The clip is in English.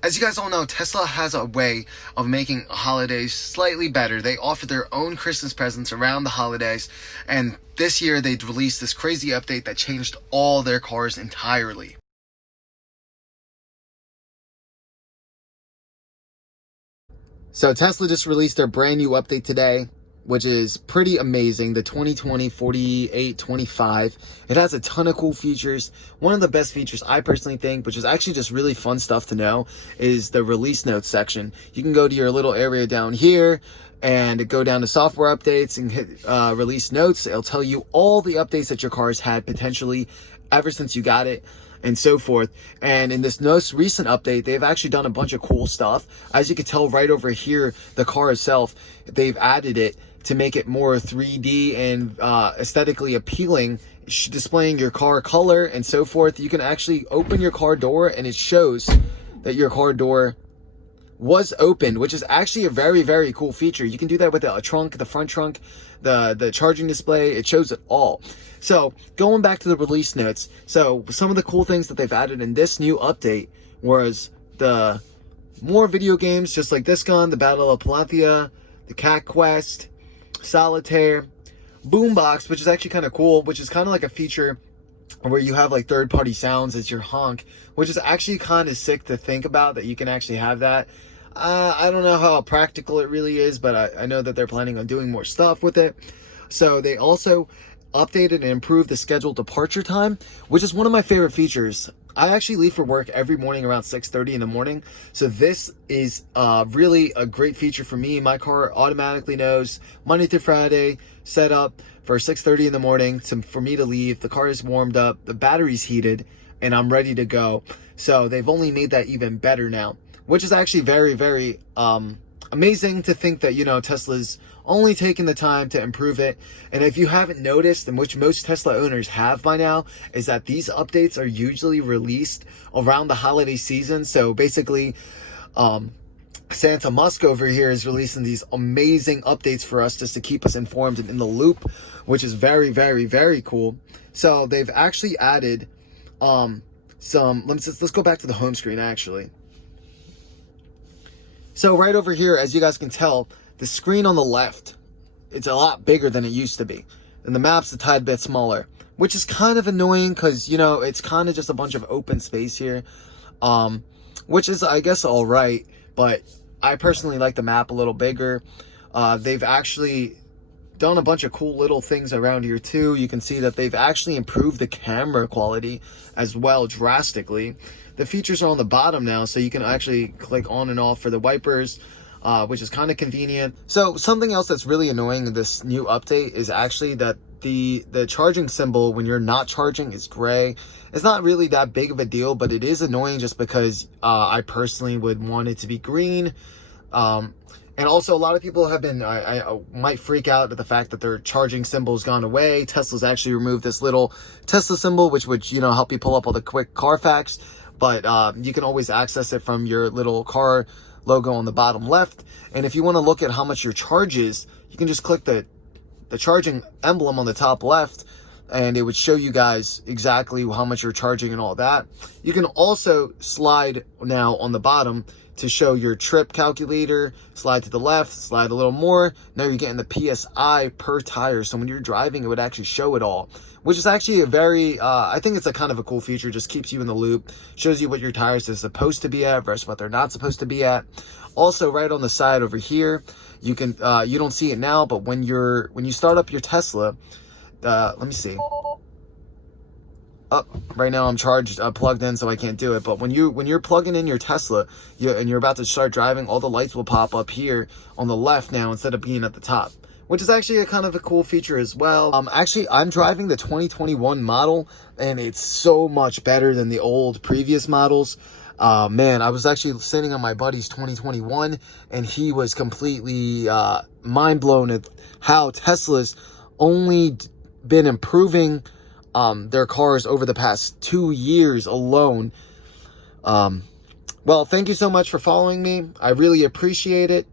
As you guys all know, Tesla has a way of making holidays slightly better. They offer their own Christmas presents around the holidays, and this year they released this crazy update that changed all their cars entirely. So Tesla just released their brand new update today, which is pretty amazing. The 2020 4825. It has a ton of cool features. One of the best features I personally think, which is actually just really fun stuff to know, is the release notes section. You can go to your little area down here and go down to software updates and hit release notes. It'll tell you all the updates that your car's had potentially ever since you got it, and so forth. And in this most recent update, they've actually done a bunch of cool stuff. As you can tell right over here, the car itself, they've added it to make it more 3D and aesthetically appealing, displaying your car color and so forth. You can actually open your car door and it shows that your car door was opened, which is actually a very, very cool feature. You can do that with the trunk, the front trunk, the charging display. It shows it all. So going back to the release notes, so some of the cool things that they've added in this new update was the more video games, just like this gun, the Battle of Palanthea, the Cat Quest, Solitaire, Boombox, which is actually kind of cool, which is kind of like a feature where you have like third-party sounds as your honk, which is actually kind of sick to think about that you can actually have that. I don't know how practical it really is, but I know that they're planning on doing more stuff with it. So they also updated and improved the scheduled departure time, which is one of my favorite features. I actually leave for work every morning around 6:30 in the morning. So this is really a great feature for me. My car automatically knows Monday through Friday, set up for 6:30 in the morning for me to leave. The car is warmed up, the battery's heated, and I'm ready to go. So they've only made that even better now, which is actually very, very amazing to think that, you know, Tesla's only taking the time to improve it. And if you haven't noticed, and which most Tesla owners have by now, is that these updates are usually released around the holiday season. So basically, Santa Musk over here is releasing these amazing updates for us just to keep us informed and in the loop, which is very, very, very cool. So they've actually added let's go back to the home screen actually. So right over here, as you guys can tell, the screen on the left, it's a lot bigger than it used to be. And the map's a tad bit smaller, which is kind of annoying because, you know, it's kind of just a bunch of open space here, which is, I guess, all right. But I personally like the map a little bigger. They've actually done a bunch of cool little things around here too. You can see that they've actually improved the camera quality as well drastically. The features are on the bottom now, so you can actually click on and off for the wipers, which is kind of convenient. So something else that's really annoying in this new update is actually that the charging symbol when you're not charging is gray. It's not really that big of a deal, but it is annoying just because I personally would want it to be green. And also, a lot of people have been, I might freak out at the fact that their charging symbol's gone away. Tesla's actually removed this little Tesla symbol, which would, you know, help you pull up all the quick Carfax. But you can always access it from your little car logo on the bottom left. And if you want to look at how much your charge is, you can just click the charging emblem on the top left, and it would show you guys exactly how much you're charging and all that. You can also slide now on the bottom to show your trip calculator, slide to the left, slide a little more. Now you're getting the PSI per tire. So when you're driving, it would actually show it all, which is actually a very, I think it's a kind of a cool feature. Just keeps you in the loop, shows you what your tires are supposed to be at versus what they're not supposed to be at. Also, right on the side over here, you can, you don't see it now, but when you start up your Tesla, let me see. Right now I'm plugged in, so I can't do it. But when you're plugging in your Tesla, and you're about to start driving, all the lights will pop up here on the left now instead of being at the top, which is actually a kind of a cool feature as well. Actually, I'm driving the 2021 model, and it's so much better than the old previous models. Man, I was actually sitting on my buddy's 2021, and he was completely mind blown at how Tesla's only been improving their cars over the past 2 years alone. Well, thank you so much for following me. I really appreciate it.